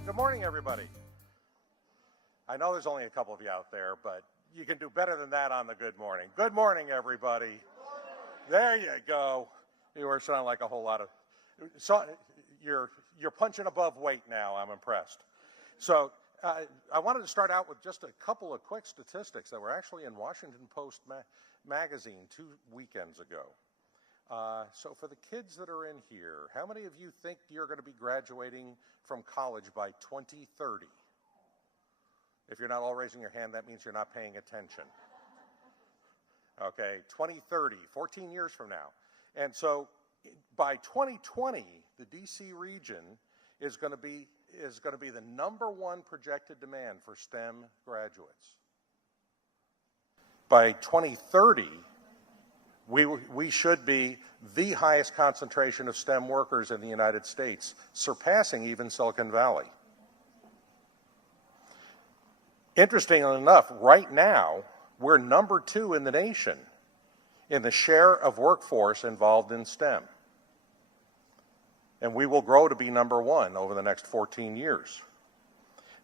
Good morning, everybody. I know there's only a couple of you out there, but you can do better than that on the good morning. Good morning, everybody. Good morning. There you go. You were sounding like a whole lot of... So you're punching above weight now. I'm impressed. So I wanted to start out with just a couple of quick statistics that were actually in Washington Post magazine 2 weekends ago. So for the kids that are in here, how many of you think you're going to be graduating from college by 2030? If you're not all raising your hand, that means you're not paying attention. Okay, 2030, 14 years from now. And so by 2020, the DC region is going to be the #1 projected demand for STEM graduates. By 2030, we should be the highest concentration of STEM workers in the United States, surpassing even Silicon Valley. Interestingly enough, right now, we're #2 in the nation in the share of workforce involved in STEM. And we will grow to be #1 over the next 14 years.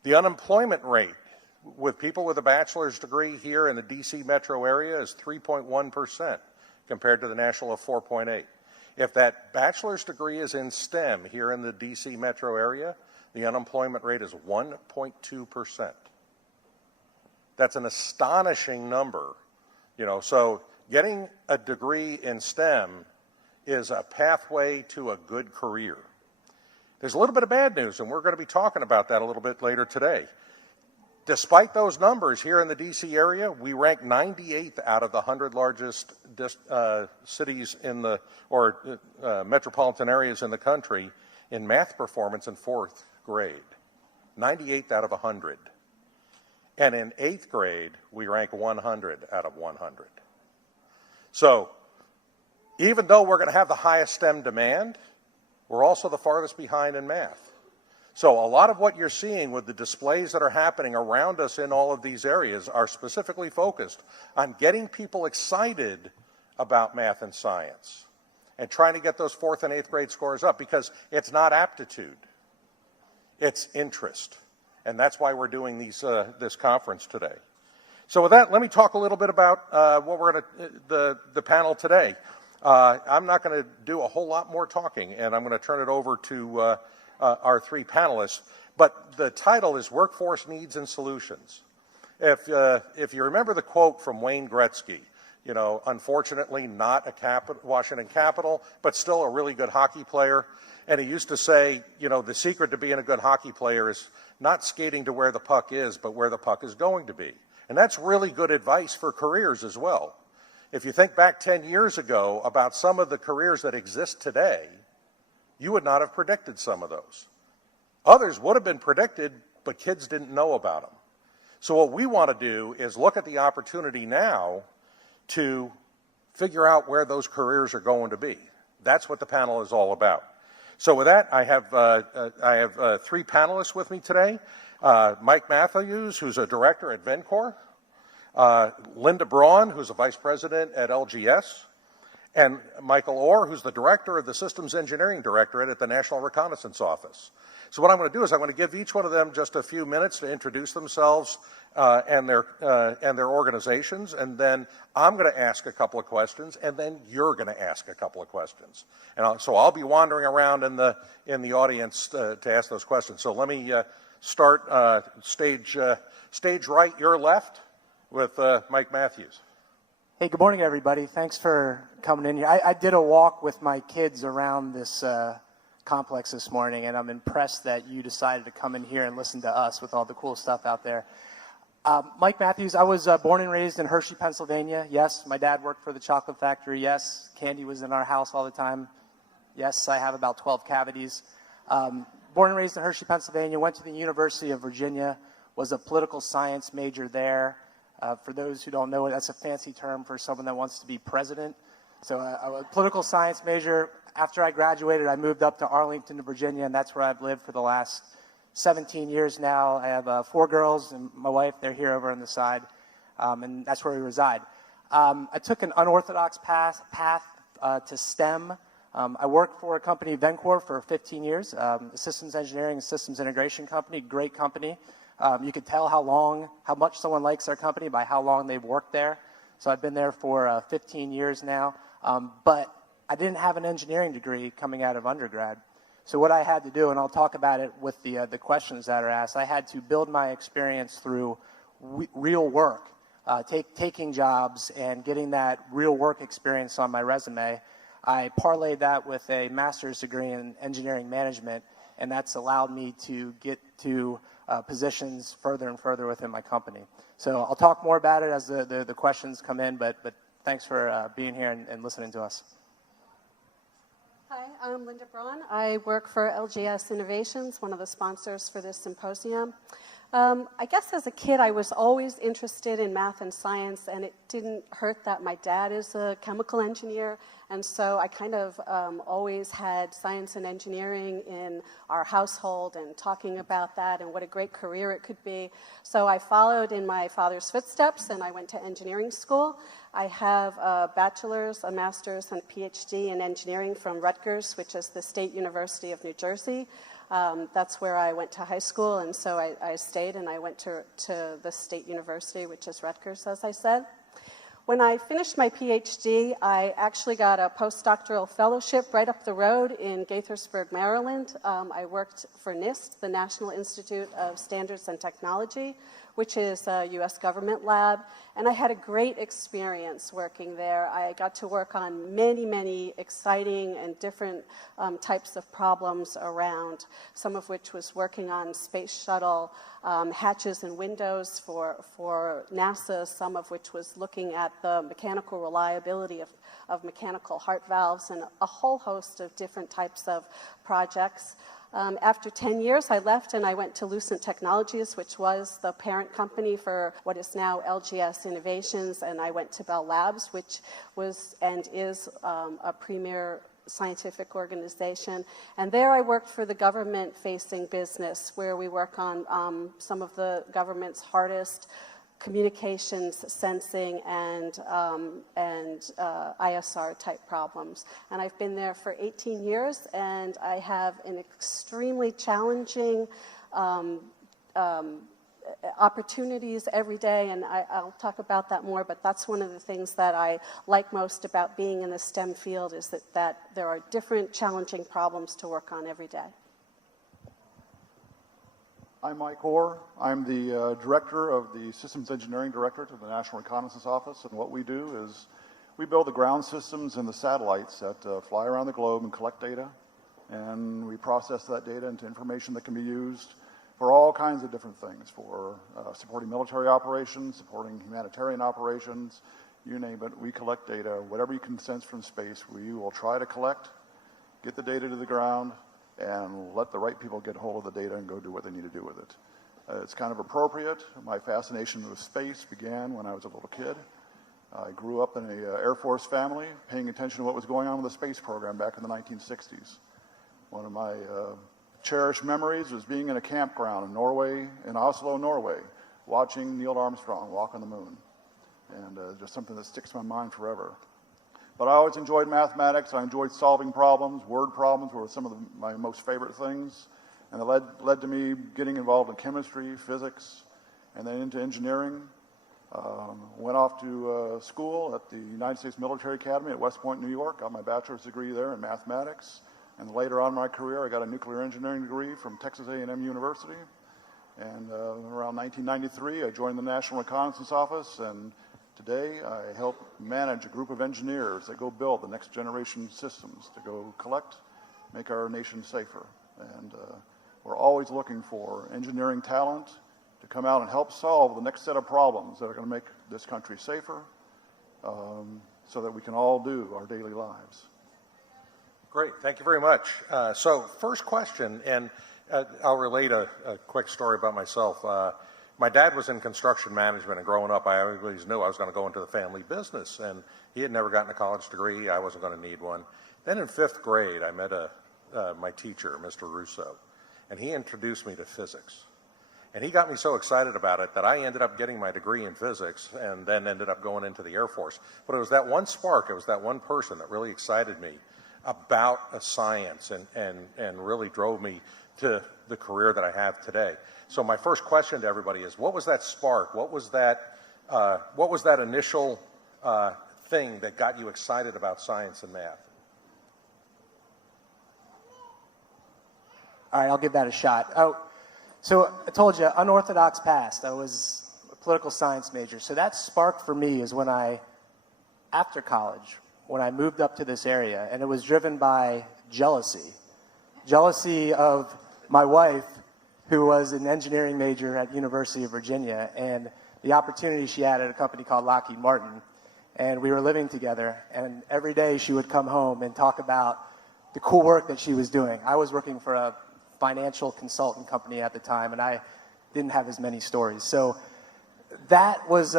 The unemployment rate with people with a bachelor's degree here in the DC metro area is 3.1%. compared to the national of 4.8. If that bachelor's degree is in STEM here in the DC metro area, the unemployment rate is 1.2%. That's an astonishing number. So getting a degree in STEM is a pathway to a good career. There's a little bit of bad news, and we're going to be talking about that a little bit later today. Despite those numbers, here in the DC area, we rank 98th out of the 100 largest cities or metropolitan areas in the country in math performance in 4th grade. 98th out of 100. And in 8th grade, we rank 100 out of 100. So even though we're going to have the highest STEM demand, we're also the farthest behind in math. So a lot of what you're seeing with the displays that are happening around us in all of these areas are specifically focused on getting people excited about math and science and trying to get those 4th and 8th grade scores up, because it's not aptitude, it's interest. And that's why we're doing this conference today. So with that, let me talk a little bit about what we're going to, the panel today. I'm not going to do a whole lot more talking, and I'm going to turn it over to our 3 panelists, but the title is Workforce Needs and Solutions. If you remember the quote from Wayne Gretzky, unfortunately not a Washington Capital, but still a really good hockey player, and he used to say, the secret to being a good hockey player is not skating to where the puck is, but where the puck is going to be. And that's really good advice for careers as well. If you think back 10 years ago about some of the careers that exist today, you would not have predicted some of those. Others would have been predicted, but kids didn't know about them. So what we want to do is look at the opportunity now to figure out where those careers are going to be. That's what the panel is all about. So with that, I have 3 panelists with me today. Mike Matthews, who's a director at Vencor. Linda Braun, who's a vice president at LGS. And Michael Orr, who's the director of the Systems Engineering Directorate at the National Reconnaissance Office. So what I'm going to do is I'm going to give each one of them just a few minutes to introduce themselves and their organizations, and then I'm going to ask a couple of questions, and then you're going to ask a couple of questions. And so I'll be wandering around in the audience to ask those questions. So let me start stage right, your left, with Mike Matthews. Hey, good morning, everybody. Thanks for coming in here. I did a walk with my kids around this complex this morning, and I'm impressed that you decided to come in here and listen to us with all the cool stuff out there. Mike Matthews, I was born and raised in Hershey, Pennsylvania. Yes, my dad worked for the chocolate factory. Yes, candy was in our house all the time. Yes, I have about 12 cavities. Born and raised in Hershey, Pennsylvania, went to the University of Virginia, was a political science major there. For those who don't know it, that's a fancy term for someone that wants to be president. So I was a political science major. After I graduated, I moved up to Arlington, Virginia, and that's where I've lived for the last 17 years now. I have 4 girls and my wife. They're here over on the side, and that's where we reside. I took an unorthodox path to STEM. I worked for a company, Vencor, for 15 years, a systems engineering and systems integration company, great company. You could tell how much someone likes their company by how long they've worked there. So I've been there for 15 years now, but I didn't have an engineering degree coming out of undergrad. So what I had to do, and I'll talk about it with the questions that are asked, I had to build my experience through real work, taking jobs and getting that real work experience on my resume. I parlayed that with a master's degree in engineering management, and that's allowed me to get to positions further and further within my company. So I'll talk more about it as the questions come in, but thanks for being here and listening to us. Hi, I'm Linda Braun. I work for LGS Innovations, one of the sponsors for this symposium. I guess as a kid, I was always interested in math and science, and it didn't hurt that my dad is a chemical engineer, and so I kind of always had science and engineering in our household and talking about that and what a great career it could be. So I followed in my father's footsteps, and I went to engineering school. I have a bachelor's, a master's, and a PhD in engineering from Rutgers, which is the State University of New Jersey. That's where I went to high school, and so I stayed and I went to the State University, which is Rutgers, as I said. When I finished my PhD, I actually got a postdoctoral fellowship right up the road in Gaithersburg, Maryland. I worked for NIST, the National Institute of Standards and Technology, which is a U.S. government lab, and I had a great experience working there. I got to work on many, many exciting and different types of problems around, some of which was working on space shuttle hatches and windows for NASA, some of which was looking at the mechanical reliability of mechanical heart valves, and a whole host of different types of projects. After 10 years, I left and I went to Lucent Technologies, which was the parent company for what is now LGS Innovations, and I went to Bell Labs, which was and is a premier scientific organization. And there I worked for the government-facing business, where we work on some of the government's hardest communications, sensing, and ISR type problems. And I've been there for 18 years, and I have an extremely challenging opportunities every day, and I'll talk about that more, but that's one of the things that I like most about being in the STEM field, is that there are different challenging problems to work on every day. I'm Mike Orr. I'm the director of the Systems Engineering Directorate of the National Reconnaissance Office, and what we do is we build the ground systems and the satellites that fly around the globe and collect data, and we process that data into information that can be used for all kinds of different things, for supporting military operations, supporting humanitarian operations, you name it. We collect data. Whatever you can sense from space, we will try to collect, get the data to the ground, and let the right people get hold of the data and go do what they need to do with it. It's kind of appropriate. My fascination with space began when I was a little kid. I grew up in an Air Force family, paying attention to what was going on with the space program back in the 1960s. One of my cherished memories was being in a campground in Norway, in Oslo, Norway, watching Neil Armstrong walk on the moon. And just something that sticks in my mind forever. But I always enjoyed mathematics. I enjoyed solving problems. Word problems were some of my most favorite things. And it led to me getting involved in chemistry, physics, and then into engineering. Went off to school at the United States Military Academy at West Point, New York. Got my bachelor's degree there in mathematics. And later on in my career, I got a nuclear engineering degree from Texas A&M University. And around 1993, I joined the National Reconnaissance Office, and today, I help manage a group of engineers that go build the next generation systems to go collect, make our nation safer. And we're always looking for engineering talent to come out and help solve the next set of problems that are going to make this country safer, so that we can all do our daily lives. Great, thank you very much. So first question, and I'll relate a quick story about myself. My dad was in construction management, and growing up, I always knew I was going to go into the family business, and he had never gotten a college degree. I wasn't going to need one. Then in 5th grade, I met my teacher, Mr. Russo, and he introduced me to physics. And he got me so excited about it that I ended up getting my degree in physics and then ended up going into the Air Force. But it was that one spark, it was that one person that really excited me about a science and really drove me to the career that I have today. So my first question to everybody is, what was that spark? What was that initial thing that got you excited about science and math? All right, I'll give that a shot. Oh, so I told you, unorthodox past. I was a political science major. So that spark for me is when after college, when I moved up to this area, and it was driven by jealousy. Jealousy of my wife, who was an engineering major at University of Virginia, and the opportunity she had at a company called Lockheed Martin. And we were living together, and every day she would come home and talk about the cool work that she was doing. I was working for a financial consultant company at the time, and I didn't have as many stories. So that was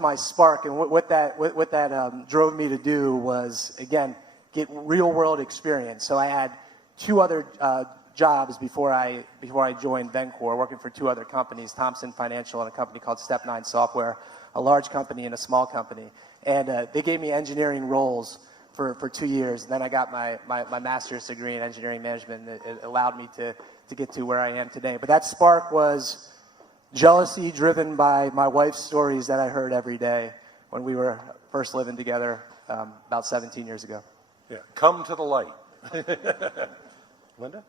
my spark, and what that drove me to do was, again, get real world experience. So I had 2 other jobs before I joined Vencor, working for 2 other companies, Thomson Financial and a company called Step 9 Software, a large company and a small company. And they gave me engineering roles for 2 years. And then I got my master's degree in engineering management, and it allowed me to get to where I am today. But that spark was jealousy driven by my wife's stories that I heard every day when we were first living together about 17 years ago. Yeah, come to the light. Linda?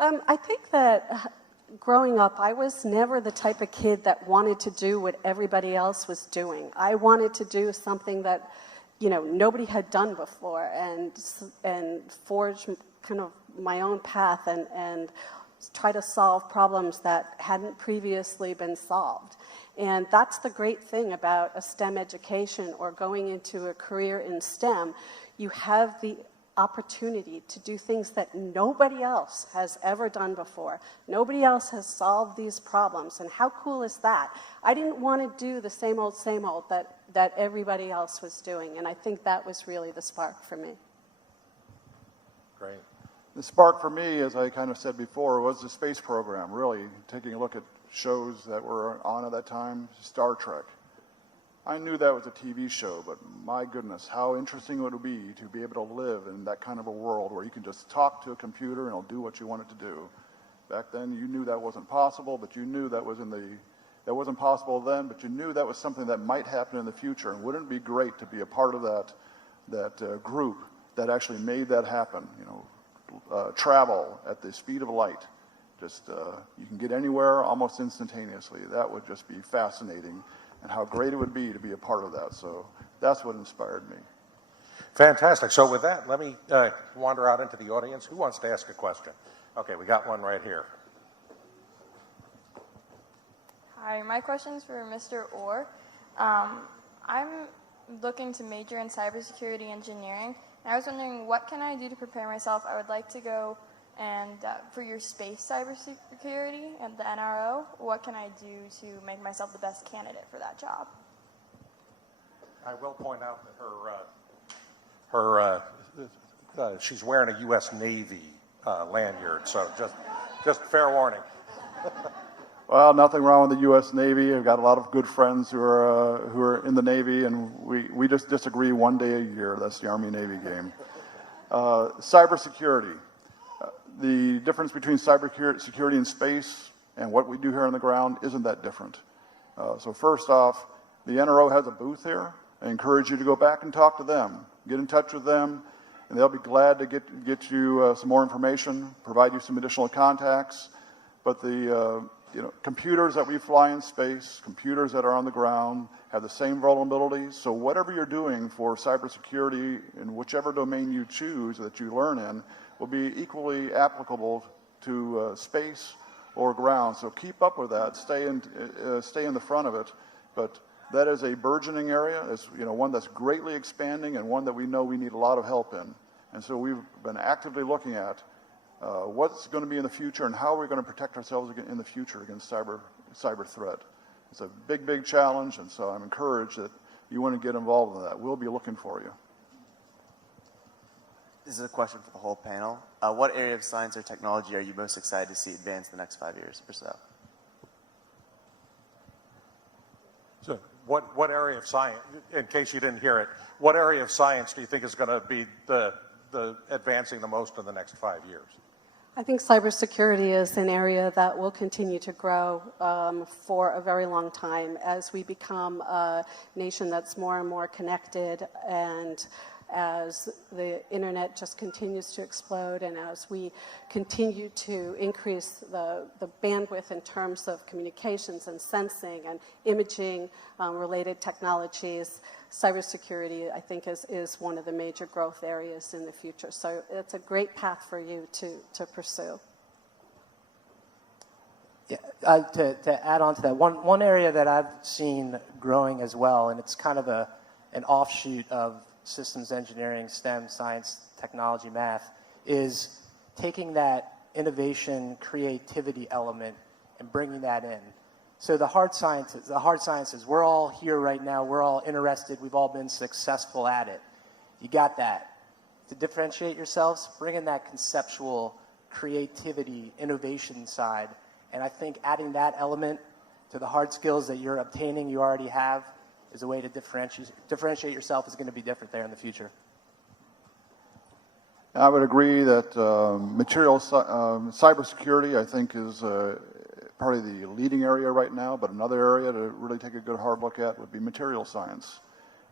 I think that growing up, I was never the type of kid that wanted to do what everybody else was doing. I wanted to do something that, nobody had done before, and forge kind of my own path and try to solve problems that hadn't previously been solved. And that's the great thing about a STEM education or going into a career in STEM. You have the opportunity to do things that nobody else has ever done before. Nobody else has solved these problems. And how cool is that? I didn't want to do the same old that everybody else was doing. And I think that was really the spark for me. Great. The spark for me, as I kind of said before, was the space program, really taking a look at shows that were on at that time, Star Trek. I knew that was a TV show, but my goodness, how interesting it would be to be able to live in that kind of a world where you can just talk to a computer and it'll do what you want it to do. Back then, you knew that wasn't possible, but you knew that wasn't possible then, but you knew that was something that might happen in the future. And wouldn't it be great to be a part of that group that actually made that happen? Travel at the speed of light. Just you can get anywhere almost instantaneously. That would just be fascinating. And how great it would be to be a part of that. So that's what inspired me. Fantastic. So with that, let me wander out into the audience. Who wants to ask a question? Okay, we got one right here. Hi, my question's for Mr. Orr. I'm looking to major in cybersecurity engineering, and I was wondering, what can I do to prepare myself? I would like to go and for your space cybersecurity and the NRO, what can I do to make myself the best candidate for that job? I will point out that she's wearing a U.S. Navy lanyard, so just fair warning. Well, nothing wrong with the U.S. Navy. I've got a lot of good friends who are in the Navy, and we just disagree one day a year. That's the Army-Navy game. Cybersecurity. The difference between cybersecurity in space and what we do here on the ground isn't that different. So first off, the NRO has a booth here. I encourage you to go back and talk to them. Get in touch with them, and they'll be glad to get you some more information, provide you some additional contacts. But the computers that we fly in space, computers that are on the ground, have the same vulnerabilities. So whatever you're doing for cybersecurity in whichever domain you choose that you learn in will be equally applicable to space or ground. So keep up with that. Stay in the front of it. But that is a burgeoning area. It's one that's greatly expanding and one that we know we need a lot of help in. And so we've been actively looking at what's going to be in the future and how we're going to protect ourselves in the future against cyber threat. It's a big, big challenge, and so I'm encouraged that you want to get involved in that. We'll be looking for you. This is a question for the whole panel. What area of science or technology are you most excited to see advance in the next 5 years or so? So what area of science, in case you didn't hear it, what area of science do you think is going to be the advancing the most in the next 5 years? I think cybersecurity is an area that will continue to grow for a very long time as we become a nation that's more and more connected, and as the internet just continues to explode, and as we continue to increase the bandwidth in terms of communications and sensing and imaging related technologies. Cybersecurity, I think, is one of the major growth areas in the future. So it's a great path for you to pursue. Yeah, to add on to that, one area that I've seen growing as well, and it's kind of an offshoot of systems engineering, STEM, science, technology, math, is taking that innovation, creativity element and bringing that in. So the hard sciences, we're all here right now, we're all interested, we've all been successful at it. You got that. To differentiate yourselves, bring in that conceptual creativity, innovation side, and I think adding that element to the hard skills that you're obtaining, you already have, is a way to differentiate yourself is going to be different there in the future. I would agree that cybersecurity, I think, is probably the leading area right now, but another area to really take a good hard look at would be material science.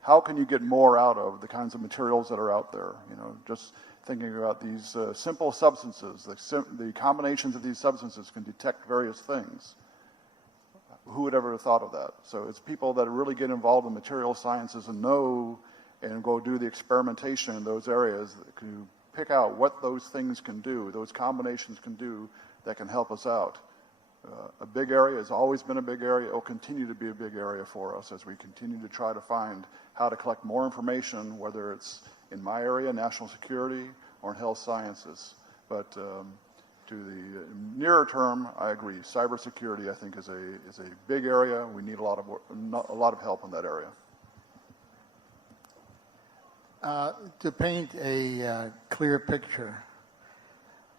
How can you get more out of the kinds of materials that are out there? You know, just thinking about these simple substances, the combinations of these substances can detect various things. Who would ever have thought of that? So it's people that really get involved in material sciences and know and go do the experimentation in those areas that can pick out what those things can do, those combinations can do that can help us out. A big area has always been a big area. It will continue to be a big area for us as we continue to try to find how to collect more information, whether it's in my area, national security, or in health sciences. But to the nearer term, I agree. Cybersecurity, I think, is a big area. We need a lot of help in that area. To paint a clear picture,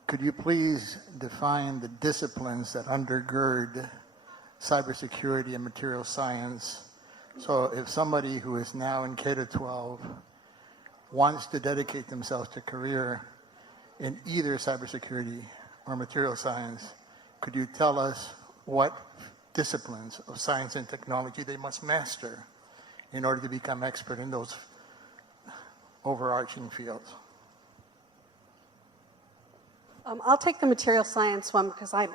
could you please define the disciplines that undergird cybersecurity and material science? So if somebody who is now in K-12 wants to dedicate themselves to a career in either cybersecurity or material science, could you tell us what disciplines of science and technology they must master in order to become expert in those overarching fields? I'll take the material science one because I'm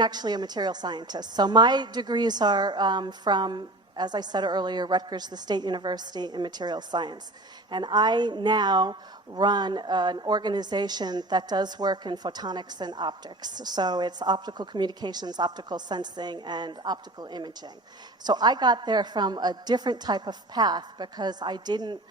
actually a material scientist. So my degrees are from, as I said earlier, Rutgers, the State University in material science. And I now run an organization that does work in photonics and optics. So it's optical communications, optical sensing, and optical imaging. So I got there from a different type of path because I didn't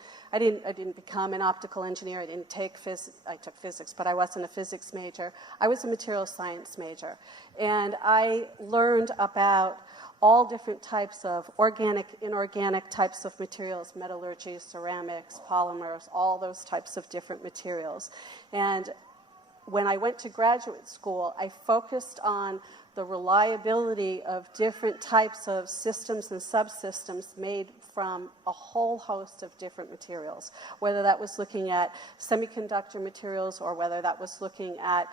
become an optical engineer. I didn't take physics. I took physics, but I wasn't a physics major. I was a material science major. And I learned about all different types of organic, inorganic types of materials, metallurgy, ceramics, polymers, all those types of different materials. And when I went to graduate school, I focused on the reliability of different types of systems and subsystems made from a whole host of different materials, whether that was looking at semiconductor materials or whether that was looking at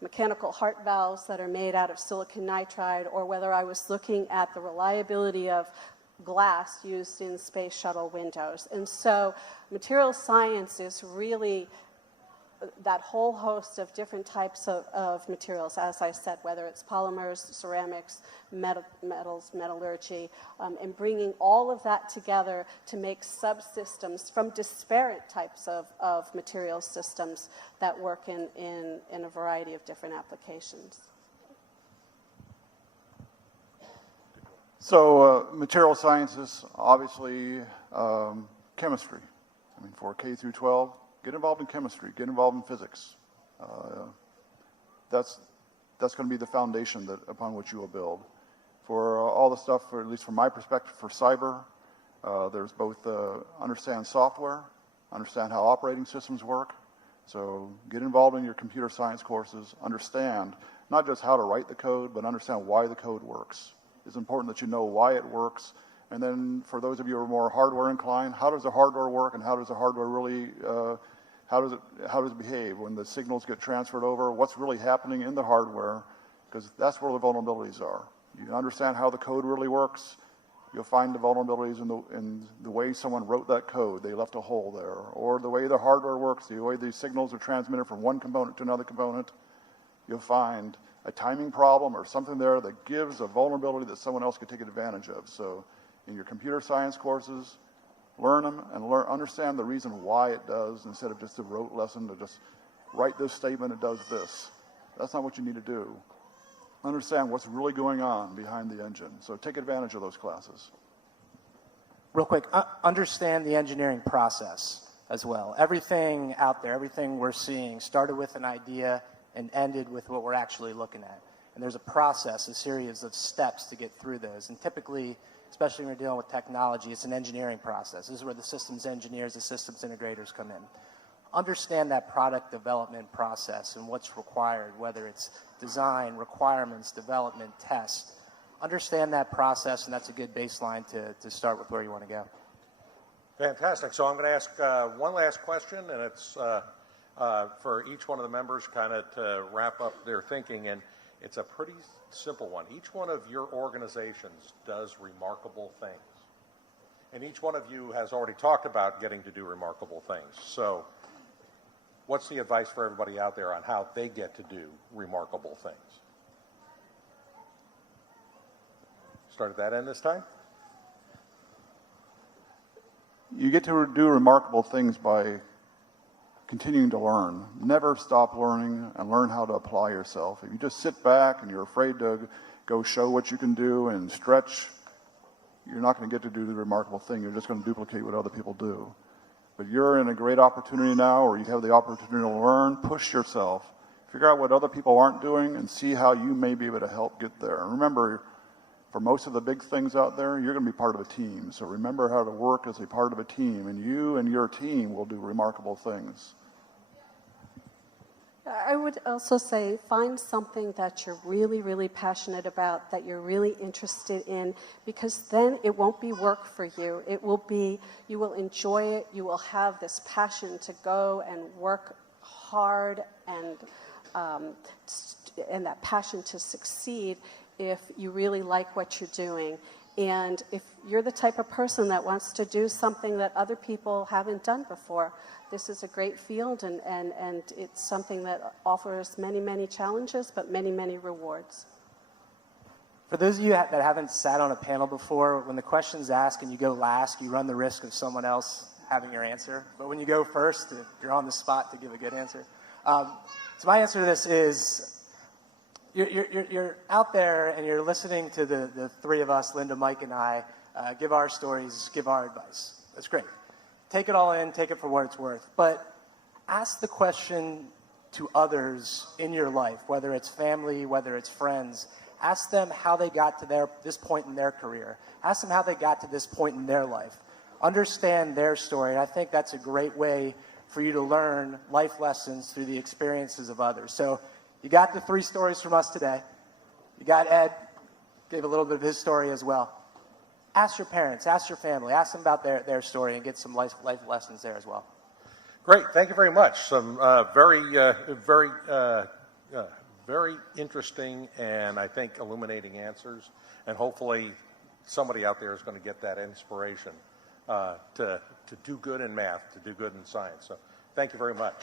mechanical heart valves that are made out of silicon nitride, or whether I was looking at the reliability of glass used in space shuttle windows. And so material science is really that whole host of different types of materials, as I said, whether it's polymers, ceramics, metals, metallurgy, and bringing all of that together to make subsystems from disparate types of material systems that work in a variety of different applications. So material sciences, obviously chemistry. I mean, for K through 12, get involved in chemistry, get involved in physics. That's going to be the foundation upon which you will build. For all the stuff, at least from my perspective, for cyber, there's both understand software, understand how operating systems work. So get involved in your computer science courses, understand not just how to write the code, but understand why the code works. It's important that you know why it works And then for those of you who are more hardware inclined, how does the hardware work and how does the hardware really, how does it behave when the signals get transferred over? What's really happening in the hardware? Because that's where the vulnerabilities are. You understand how the code really works, you'll find the vulnerabilities in the way someone wrote that code. They left a hole there. Or the way the hardware works, the way these signals are transmitted from one component to another component. You'll find a timing problem or something there that gives a vulnerability that someone else could take advantage of. So in your computer science courses, learn them and understand the reason why it does instead of just a rote lesson to just write this statement, it does this. That's not what you need to do. Understand what's really going on behind the engine. So take advantage of those classes. Real quick, understand the engineering process as well. Everything out there, everything we're seeing started with an idea and ended with what we're actually looking at. And there's a process, a series of steps to get through those. And typically, especially when we're dealing with technology, it's an engineering process. This is where the systems engineers, the systems integrators come in. Understand that product development process and what's required, whether it's design, requirements, development, test. Understand that process, and that's a good baseline to start with where you want to go. Fantastic. So I'm going to ask one last question, and it's for each one of the members kind of to wrap up their thinking, and it's a pretty simple one. Each one of your organizations does remarkable things, and each one of you has already talked about getting to do remarkable things. So what's the advice for everybody out there on how they get to do remarkable things? Start at that end this time. You get to do remarkable things by continuing to learn. Never stop learning and learn how to apply yourself. If you just sit back and you're afraid to go show what you can do and stretch, you're not going to get to do the remarkable thing. You're just going to duplicate what other people do. But you're in a great opportunity now, or you have the opportunity to learn, push yourself, figure out what other people aren't doing, and see how you may be able to help get there. And remember, for most of the big things out there, you're going to be part of a team. So remember how to work as a part of a team, and you and your team will do remarkable things. I would also say find something that you're really, really passionate about, that you're really interested in, because then it won't be work for you. It will be, you will enjoy it, you will have this passion to go and work hard and that passion to succeed if you really like what you're doing. And if you're the type of person that wants to do something that other people haven't done before, this is a great field, and it's something that offers many, many challenges, but many, many rewards. For those of you that haven't sat on a panel before, when the question's asked and you go last, you run the risk of someone else having your answer. But when you go first, you're on the spot to give a good answer. So my answer to this is, you're out there and you're listening to the three of us, Linda, Mike, and I, give our stories, give our advice. That's great. Take it all in, take it for what it's worth. But ask the question to others in your life, whether it's family, whether it's friends. Ask them how they got to this point in their career. Ask them how they got to this point in their life. Understand their story. And I think that's a great way for you to learn life lessons through the experiences of others. So you got the 3 stories from us today. You got Ed, gave a little bit of his story as well. Ask your parents, ask your family, ask them about their story and get some life lessons there as well. Great, thank you very much. Some very interesting and I think illuminating answers. And hopefully somebody out there is going to get that inspiration to do good in math, to do good in science. So thank you very much.